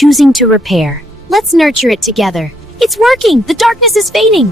choosing to repair. Let's nurture it together. It's working! The darkness is fading!